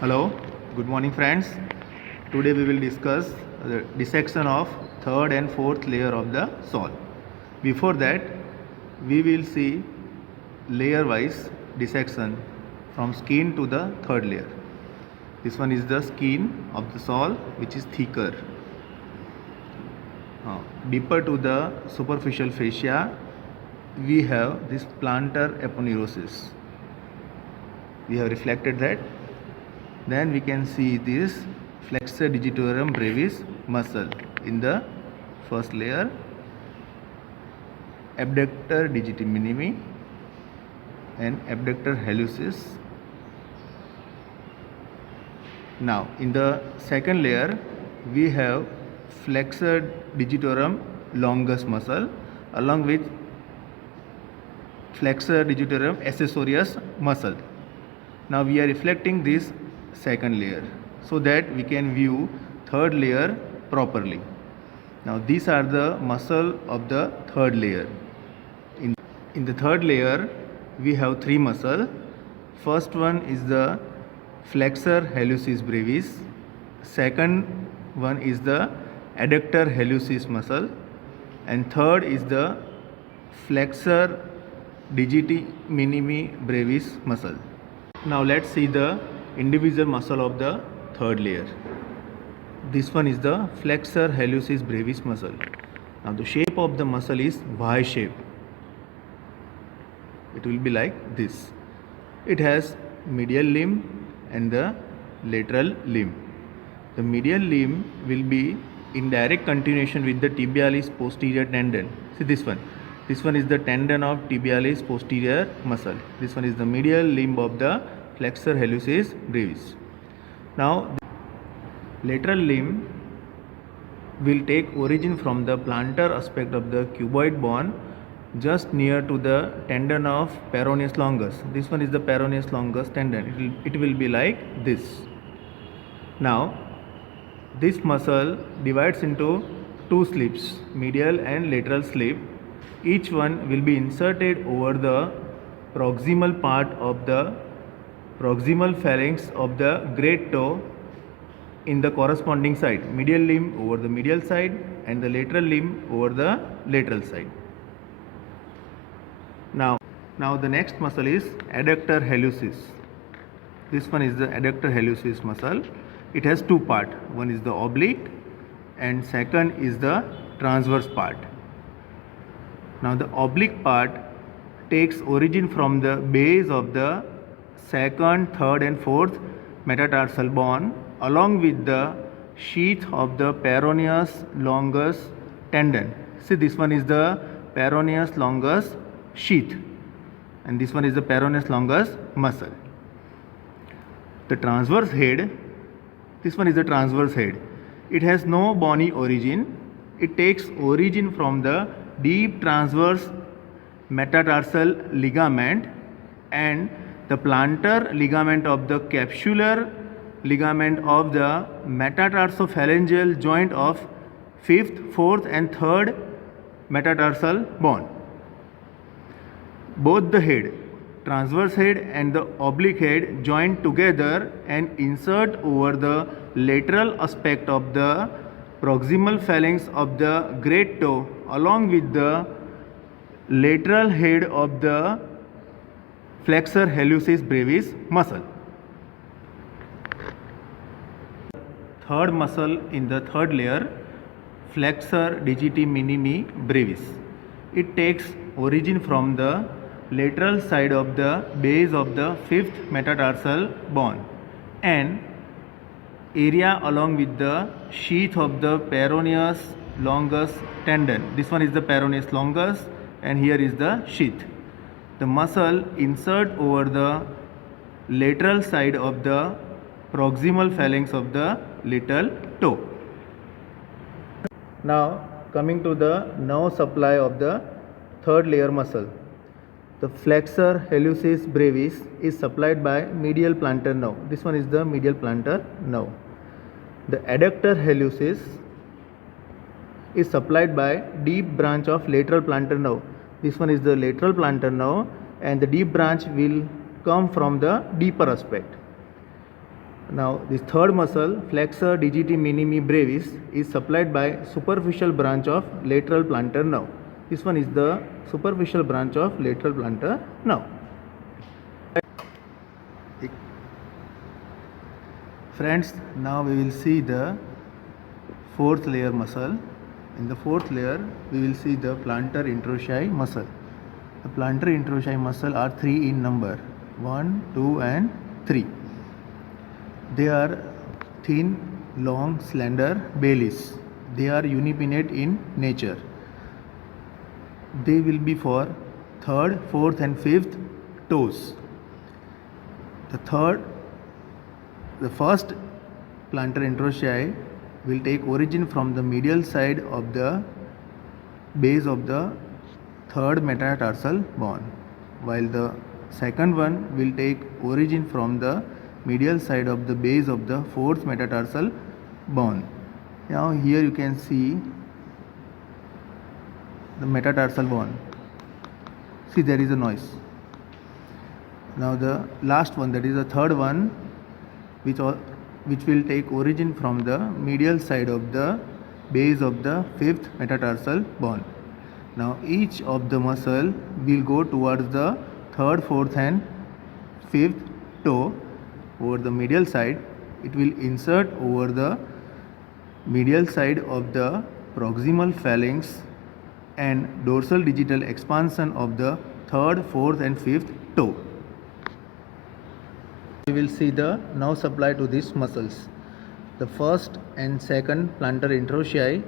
Hello, good morning friends. Today we will discuss the dissection of third and fourth layer of the soul. Before that, we will see layer wise dissection from skin to the third layer. This one is the skin of the soul, which is thicker. Deeper to the superficial fascia, we have this plantar aponeurosis. We have reflected that. Then we can see this flexor digitorum brevis muscle in the first layer, abductor digiti minimi and abductor hallucis. Now in the second layer we have flexor digitorum longus muscle along with flexor digitorum accessorius muscle. Now we are reflecting this second layer so that we can view third layer properly. Now these are the muscle of the third layer. In the third layer we have three muscle. First one is the flexor hallucis brevis. Second one is the adductor hallucis muscle, and third is the flexor digiti minimi brevis muscle. Now let's see the individual muscle of the third layer. This one is the flexor hallucis brevis muscle. Now the shape of the muscle is Y shape. It will be like this. It has medial limb and the lateral limb. The medial limb will be in direct continuation with the tibialis posterior tendon. See this one. This one is the tendon of tibialis posterior muscle. This one is the medial limb of the flexor hallucis brevis. Now the lateral limb will take origin from the plantar aspect of the cuboid bone just near to the tendon of peroneus longus. This one is the peroneus longus tendon. It will be like this. Now this muscle divides into two slips, medial and lateral slip. Each one will be inserted over the proximal part of the proximal phalanx of the great toe in the corresponding side. Medial limb over the medial side and the lateral limb over the lateral side. Now the next muscle is adductor hallucis. This one is the adductor hallucis muscle. It has two parts. One is the oblique and second is the transverse part. Now the oblique part takes origin from the base of the second, third and fourth metatarsal bone along with the sheath of the peroneus longus tendon. See, this one is the peroneus longus sheath and this one is the peroneus longus muscle. The transverse head, this one is the transverse head. It has no bony origin. It takes origin from the deep transverse metatarsal ligament and the plantar ligament of the capsular ligament of the metatarsophalangeal joint of 5th, 4th and 3rd metatarsal bone. Both the head, transverse head and the oblique head join together and insert over the lateral aspect of the proximal phalanx of the great toe along with the lateral head of the flexor hallucis brevis muscle. Third muscle in the third layer, flexor digiti minimi brevis. It takes origin from the lateral side of the base of the 5th metatarsal bone and area along with the sheath of the peroneus longus tendon. This one is the peroneus longus and here is the sheath. The muscle insert over the lateral side of the proximal phalanx of the little toe. Now coming to the nerve supply of the third layer muscle. The flexor hallucis brevis is supplied by medial plantar nerve. This one is the medial plantar nerve. The adductor hallucis is supplied by deep branch of lateral plantar nerve. This one is the lateral plantar nerve and the deep branch will come from the deeper aspect. Now this third muscle, flexor digiti minimi brevis, is supplied by superficial branch of lateral plantar nerve. This one is the superficial branch of lateral plantar nerve. Friends, now we will see the fourth layer muscle. In the fourth layer, we will see the plantar interossei muscle. The plantar interossei muscle are 3 in number, 1, 2 and 3. They are thin, long, slender bellies. They are unipinnate in nature. They will be for third, fourth and fifth toes. The first plantar interossei will take origin from the medial side of the base of the third metatarsal bone, while the second one will take origin from the medial side of the base of the fourth metatarsal bone. Now here you can see the metatarsal bone. See, there is a noise. Now the last one, that is the third one, which will take origin from the medial side of the base of the fifth metatarsal bone. Now each of the muscle will go towards the third, fourth and fifth toe over the medial side. It will insert over the medial side of the proximal phalanx and dorsal digital expansion of the third, fourth and fifth toe. We will see the nerve supply to these muscles. The first and second plantar interossei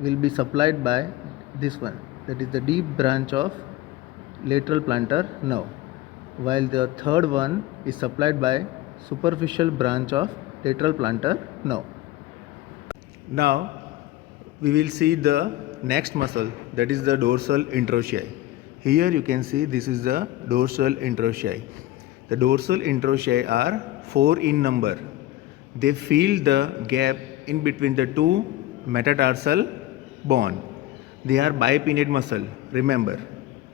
will be supplied by this one, that is the deep branch of lateral plantar nerve, while the third one is supplied by superficial branch of lateral plantar nerve. Now we will see the next muscle, that is the dorsal interossei. Here you can see this is the dorsal interossei. The dorsal interossei are 4 in number. They fill the gap in between the two metatarsal bone. They are bipinnate muscle. Remember,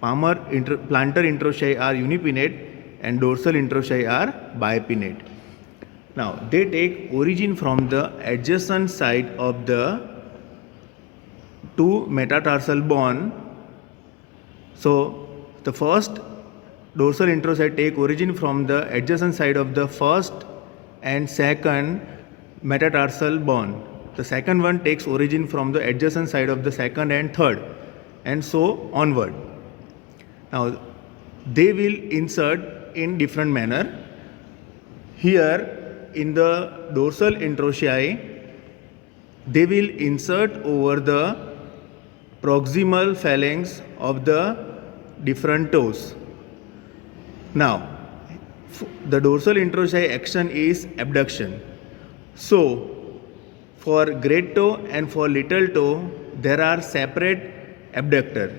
plantar interossei are unipinnate and dorsal interossei are bipinnate. Now they take origin from the adjacent side of the two metatarsal bone. So the first dorsal interossei take origin from the adjacent side of the first and second metatarsal bone. The second one takes origin from the adjacent side of the second and third, and so onward. Now they will insert in different manner. Here in the dorsal interossei, they will insert over the proximal phalanx of the different toes. Now, the dorsal interossei action is abduction. So, for great toe and for little toe, there are separate abductor.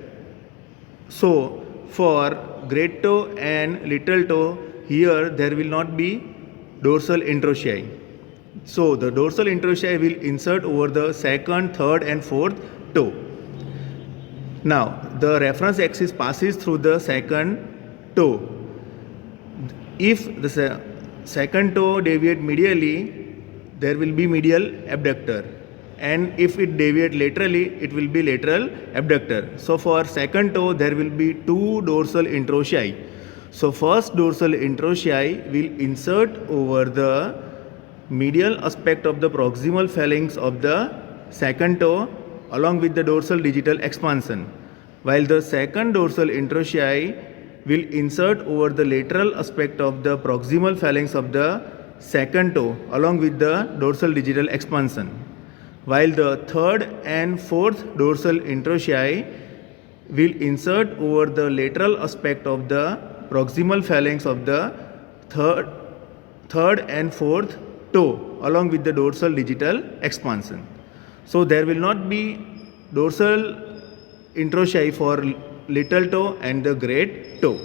So, for great toe and little toe, here there will not be dorsal interossei. So, the dorsal interossei will insert over the second, third and fourth toe. Now, the reference axis passes through the second toe. If the second toe deviates medially, there will be medial abductor, and if it deviates laterally, it will be lateral abductor. So for second toe, there will be 2 dorsal interossei. So first dorsal interossei will insert over the medial aspect of the proximal phalanx of the second toe along with the dorsal digital expansion, while the second dorsal interossei will insert over the lateral aspect of the proximal phalanx of the second toe along with the dorsal digital expansion, while the third and fourth dorsal interossei will insert over the lateral aspect of the proximal phalanx of the third and fourth toe along with the dorsal digital expansion. So there will not be dorsal interossei for little toe and the great toe.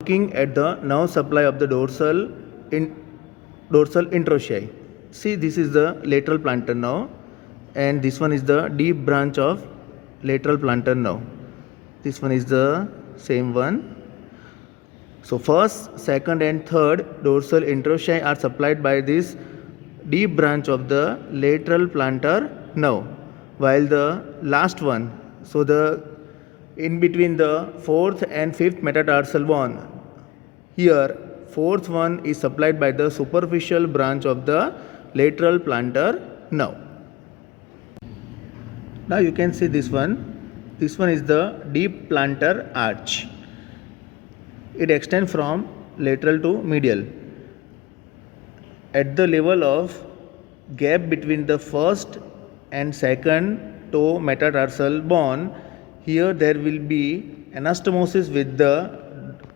Looking at the nerve supply of the dorsal interossei. See, this is the lateral plantar nerve, and this one is the deep branch of lateral plantar nerve. This one is the same one. So first, second and third dorsal interossei are supplied by this deep branch of the lateral plantar nerve, while the last one, so the in between the fourth and fifth metatarsal bone, here fourth one is supplied by the superficial branch of the lateral plantar nerve. Now you can see this one. This one is the deep plantar arch. It extends from lateral to medial. At the level of gap between the first and second toe metatarsal bone, here there will be anastomosis with the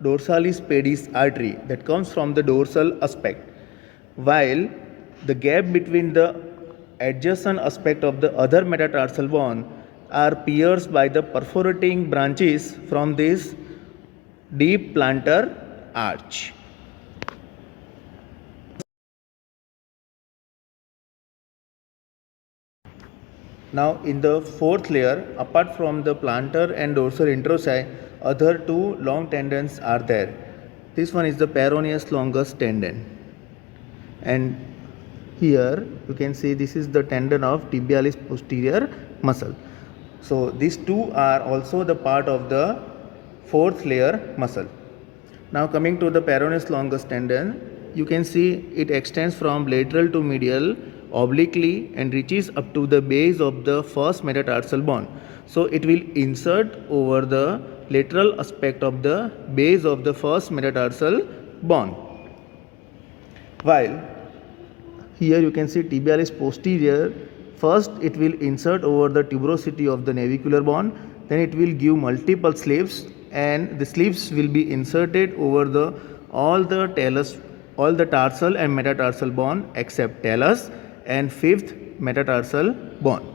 dorsalis pedis artery that comes from the dorsal aspect, while the gap between the adjacent aspect of the other metatarsal bone are pierced by the perforating branches from this deep plantar arch. Now in the fourth layer, apart from the plantar and dorsal interossei, other two long tendons are there. This one is the peroneus longus tendon, and here you can see this is the tendon of tibialis posterior muscle. So these two are also the part of the fourth layer muscle. Now coming to the peroneus longus tendon, you can see it extends from lateral to medial obliquely and reaches up to the base of the first metatarsal bone. So it will insert over the lateral aspect of the base of the first metatarsal bone. While here you can see tibialis posterior, first it will insert over the tuberosity of the navicular bone, then it will give multiple sleeves, and the sleeves will be inserted over all the tarsal and metatarsal bone except talus and fifth metatarsal bone.